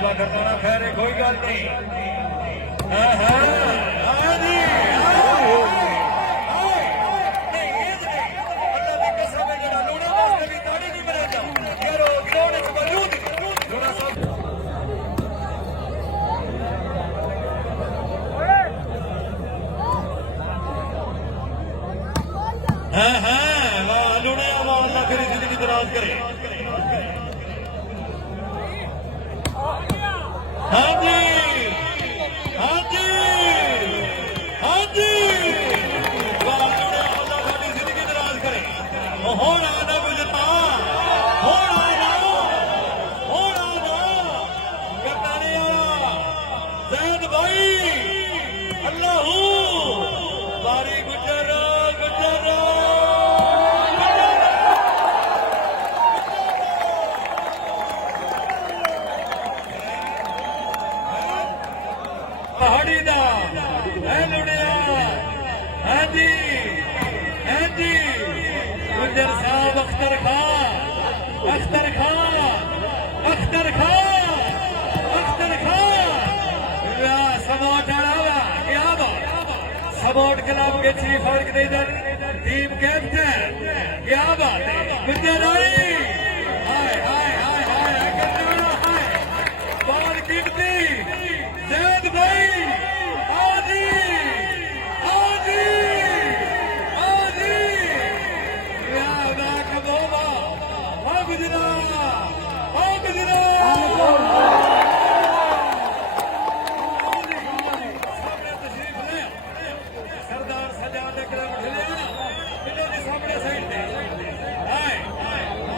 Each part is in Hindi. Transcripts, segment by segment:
तबाह करना खैर है कोई गल नहीं। हाँ हाँ हाँ जी हाँ हाँ वाह लुड़े वाह अल्लाह तेरी जिंदगी दराज करे। हाँ जी हाँ जी हाँ जी वाह लुड़े अल्लाह तेरी जिंदगी दराज करे। होना ना गुजरता होना ना करताने जैद भाई अल्लाह बारी गुजर पहाड़ी दा है लुड़िया। हाँ जी हाँ जी गुजर साहब अख्तर खान अख्तर खान अख्तर खान अख्तर खान सपोर्ट आड़ा क्या बात सपोर्ट क्लब के चीफ ऑर्गेनाइजर टीम कैप्टन क्या बात है गुजर आई हाय हाय हाय हाय हाय बाल कीमती जैद भाई आजी आजी आजी या बाक बोला गुजरा गुजरा सरदार सजाद अकरम ढिलिया इन्होंने सामने साइड पे हाय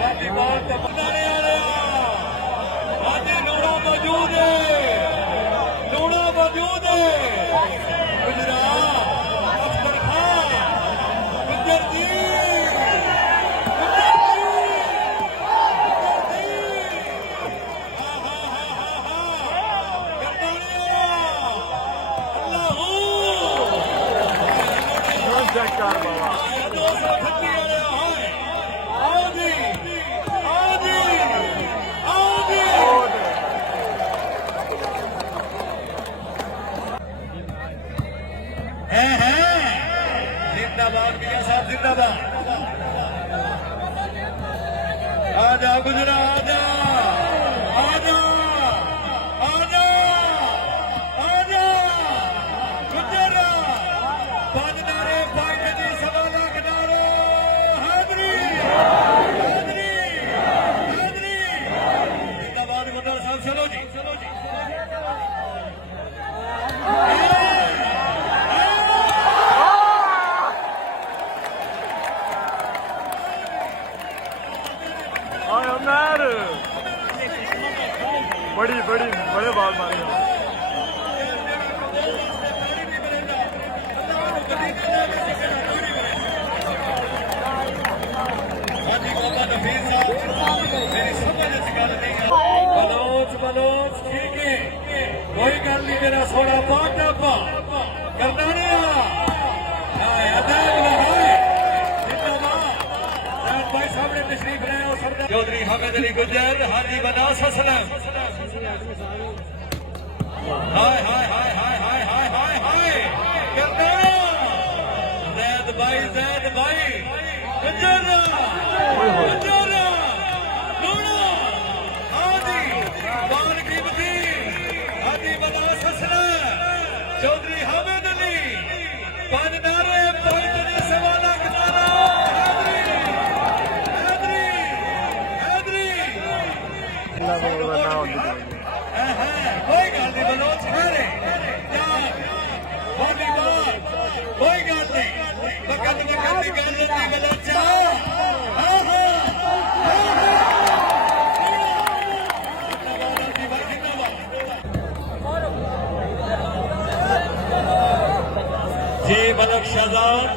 बाकी बात तो पता नहीं आ रहा। आज नूरा मौजूद है नूरा मौजूद है गुजरा अख्तर खान गुजर जी जिंदाबाद मियां साहब जिंदाबाद। आजा गुजरा आजा आजा आजा आजा गुजरा पांच नारे फाइट दी सवा लाख नारो हाजरी हाजरी हाजरी जिंदाबाद गुजरा साहब चलो जी चलो जी। बड़ी बड़ी बड़े बाल मारे बलोच बलोच ठीक है कोई गल नहीं मेरा सोना पाटा पा करना नहीं भाई सामने तशरीफ रहे हो सरदार चौधरी हामिद अली गुजर हाजी बनास असलम हाय हाय हाय हाय हाय हाय हाय हाय करना जैद भाई गुजर गुजर लूणा हाजी बाल कीमती हाजी बनास असलम चौधरी हामिद अली पांच नारे पॉइंट ने सवा लाख नारा कोई गल नहीं बलोच हारे वॉलीबॉल कोई गल नहीं वक्त की गल नहीं बलोचा जी Malak Shahzad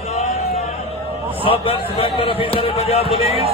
sub inspector officer Punjab police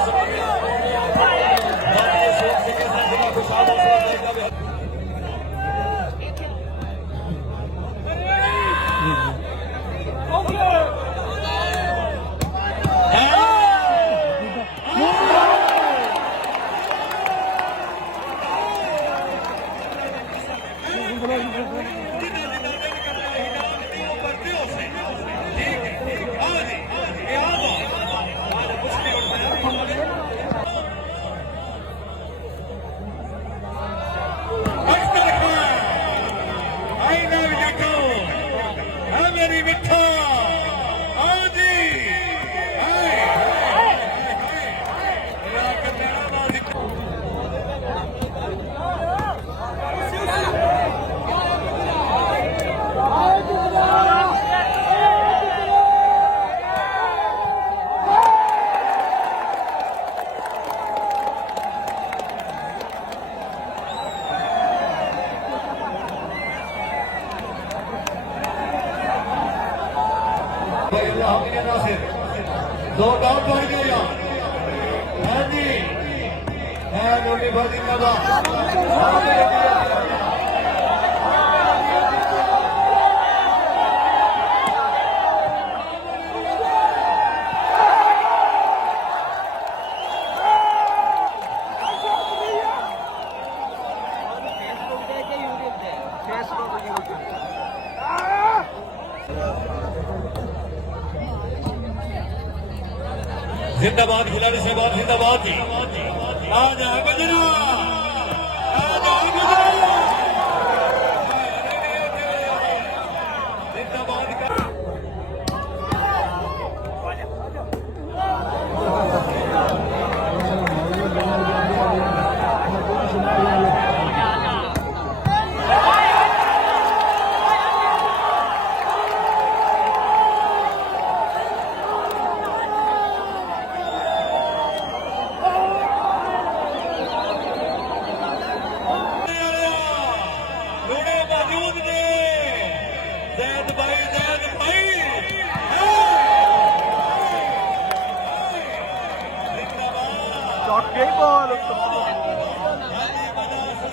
ਆਉਂਗੇ ਨਾਸਿਰ ਦੋ ਡਾਊਨ ਪੜ ਗਏ ਆ ਹਾਂਜੀ ਹੈ ਗੋਲੀ ਬਾਜ਼ੀ ਦਾ जिंदाबाद खिलाड़ी साहब जिंदाबाद जी आजा गुजरा आजा गुजरा जिंदाबाद का चौके बॉल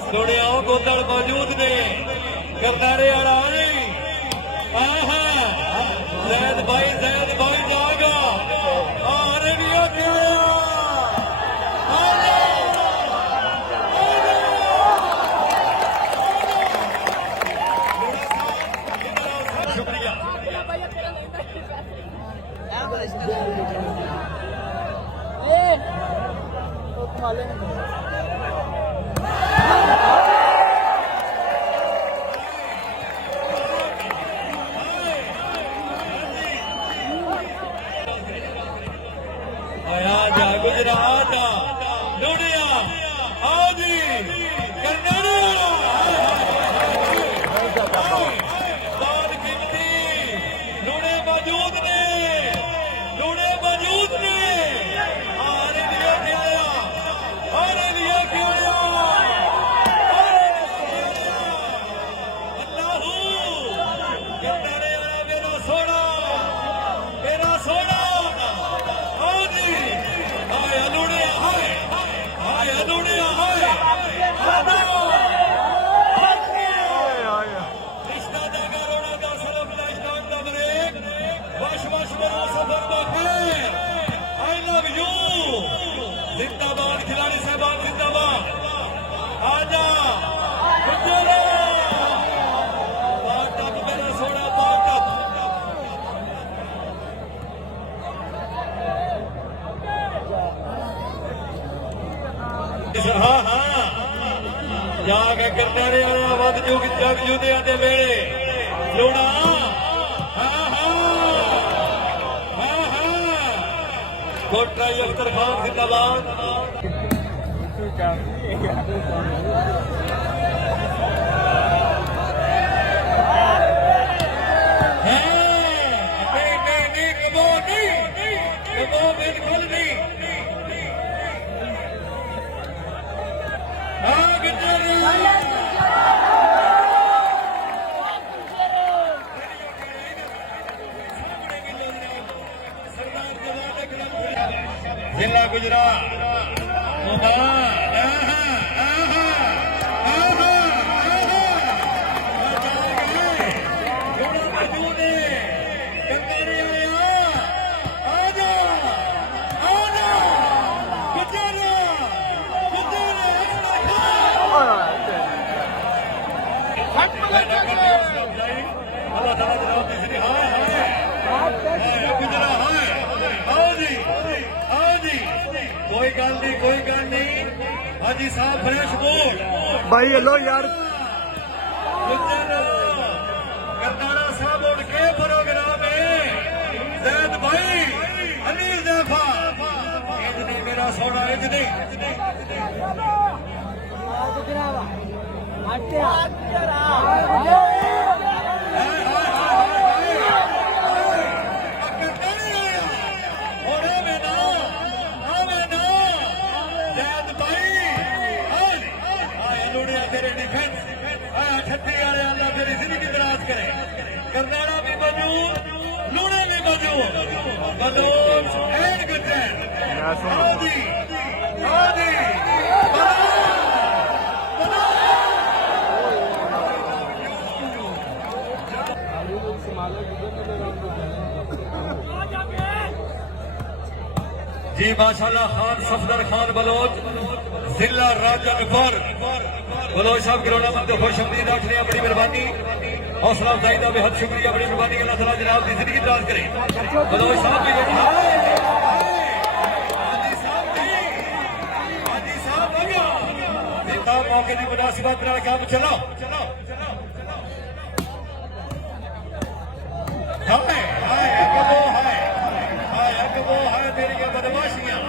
थोड़े आओ गोदड़ मौजूद ने करनारे वाला आहा जैद भाई जागा अरे भी शुक्रिया आजा गुजरात दुनिया आजी बहुत कीमती लूड़े मौजूद ने आरे दिया खेलिया अल्लाहू करनारे वाला मेरा सोना जिंदाबाद खिलाड़ी साहबान जिंदाबाद आजा मेरा सोना हाँ हाँ जाके करने वध जुग जग युद्धिया के वेले लूणा हाँ कोटरा अख्तर खान जिंदाबाद बिल्कुल नहीं जिला गुजरात कोई गल नहीं हाजी साहब फ्रेश बोल भाई हेलो यार करनारा साहब उठ के प्रोग्राम है जैद भाई अनिल जैफा इतनी मेरा सोना इतनी तेरे डिफेंस छत्ती वाले अल्लाह तेरी जिंदगी दराज करे करनाड़ा भी मौजूद लूणे भी मौजूद Manoj and Gudran. Yes, sir. Hadi. जी माशाल्लाह खान सफदर खान बलोच जिला राजनपुर बलोच साहब गिरोला मंद खुश आमदीद आखने बड़ी मेहरबानी हौसला अफजाई का बेहद शुक्रिया बड़ी मेहरबानी अल्लाह ताला जनाब की जिंदगी दराज करे बलोच साहब भी बैठा हाजी साहब नेता मौके की मुनासिबत नाल काम चलो हाय हाय अगबो है तेरी बदमाशियां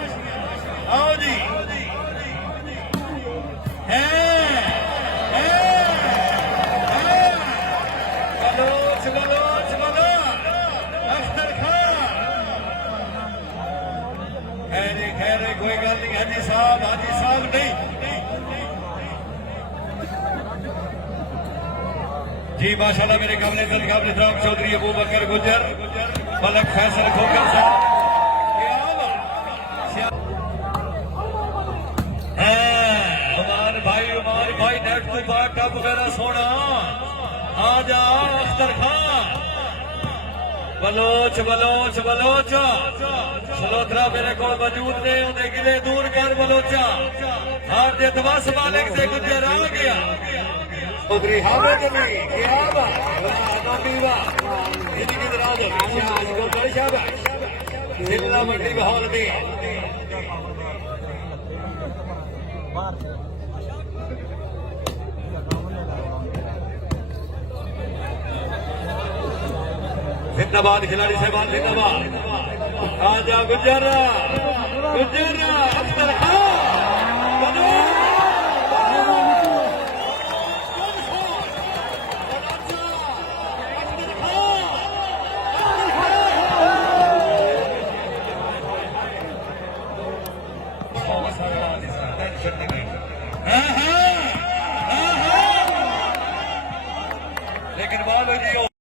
आओ जी बलोच अख्तर खान खैर कोई गल नहीं हाजी साहब नहीं जी माशाल्लाह मेरे कामले राम चौधरी अबू बकर गुजर मलक फैसल खोकर साहब उमर भाई नेट को बाहर टप वगैरह सोना आ जा अख्तर खान बलोच सलोत्रा मेरे को मौजूद ने उन्हें गिले दूर कर बलोचा हार जे दबस मालिक से गुजर आ गया चौधरी हामिद अली क्या बात जिंदगी दराज शाबाश जिला मंडी बहाल में जिंदाबाद खिलाड़ी साहबान जिंदाबाद आजा गुजर अख्तर खान टेंशन नहीं